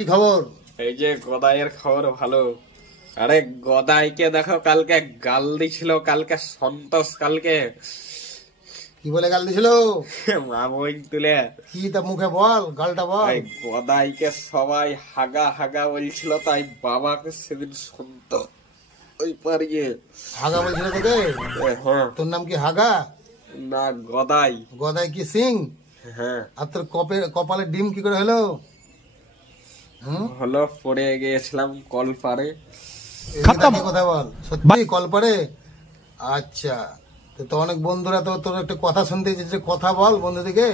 কি খবর? এই যে গদাইয়ের খবর ভালো। আরে গদাইকে দেখো কালকে গাল দিছিল, কালকে সন্তোষ কালকে কি বলে গাল দিছিল? মা বই তুলে কি তা মুখে বল, গালটা বল। এই গদাইকে সবাই হাগা হাগা বলছিল, তাই বাবাকে সেদিন শুনতো ওই পারিয়ে হাগা বলছিল তোকে? হ্যাঁ। তোর নাম কি হাগা না, গদাই। গদাই কি সিং? হ্যাঁ। আর তোর কপালে ডিম কি করে হলো? হলো, পড়ে গিয়েছিলাম কল পারে। কথা বল, সত্যি কল পারে? আচ্ছা, তো অনেক বন্ধুরা তো তোর একটা কথা শুনতে চাইছে, কথা বল বন্ধু দিকে।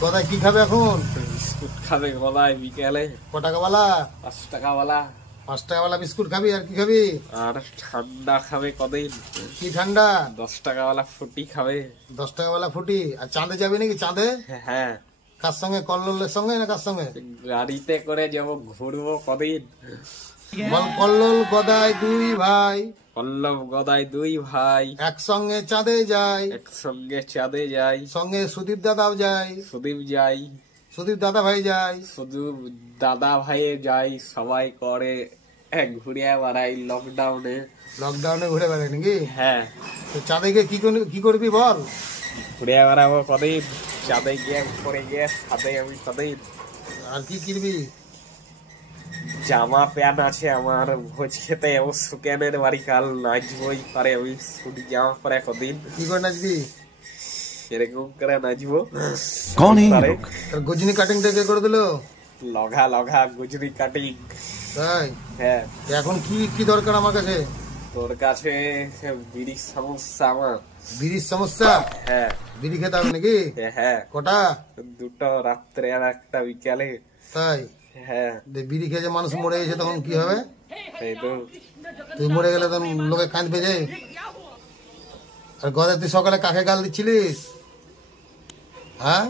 গদাই কি খাবে এখন? বিস্কুট খাবে গদাই বিকেলে। ক টাকাওয়ালা? 5 টাকাওয়ালা। 5 টাকাওয়ালা বিস্কুট খাবি? আর কি খাবি? আর ঠান্ডা খাবে কদিন। কি ঠান্ডা? 10 টাকাওয়ালা ফুটি খাবে। 10 টাকাওয়ালা ফুটি। আর চাঁদে যাবি নাকি? চাঁদে হ্যাঁ। কার সঙ্গে? কল্লোলের সঙ্গে না কার সঙ্গে? গাড়িতে করে যাব, ঘুরবো কদিন। বল, কল্লোল গদাই 2 ভাই, পল্লব গদাই 2 ভাই একসঙ্গে চাঁদে যায়। একসঙ্গে চাঁদে যাই। সঙ্গে সুদীপ দাদাও যায়। সুদীপ যাই, সুদীপ দাদা ভাই যায়। শুধু দাদা ভাইয়ে যাই, সবাই করে ঘুরিয়ে বেড়াই লকডাউনে। লকডাউনে ঘুরে বেড়ায় নাকি? হ্যাঁ। তো চাঁদে গিয়ে কি করবি বল? ঘুরিয়ে বেড়াবো কদিন, চাঁদে গিয়ে পরে গিয়ে সাথে আমি কদিন। আর কি কিনবি? জামা প্যান্ট আছে আমার, ভোজ খেতে যাবো সুকেনের বাড়ি, কাল নাচবই পারে আমি শুধু জামা পরে কদিন। কি করে নাচবি? এরকম করে নাচবো। তোর গজনি কাটিংটা কে করে দিল? লগা লগা গুজরি কাটিং। তাই? হ্যাঁ। এখন কি কি দরকার আমার কাছে? তোর কাছে বিড়ির সমস্যা আমার। বিড়ির সমস্যা? হ্যাঁ। বিড়ি খেতে হবে নাকি? হ্যাঁ। কটা? 2টো রাত্রে আর 1টা বিকালে। তাই? হ্যাঁ। বিড়ি খেয়ে যে মানুষ মরে গেছে তখন কি হবে? এই তো। তুই মরে গেলে তখন লোকে কাঁদবে যে। আর গদে তুই সকালে কাকে গাল দিচ্ছিলিস? হ্যাঁ?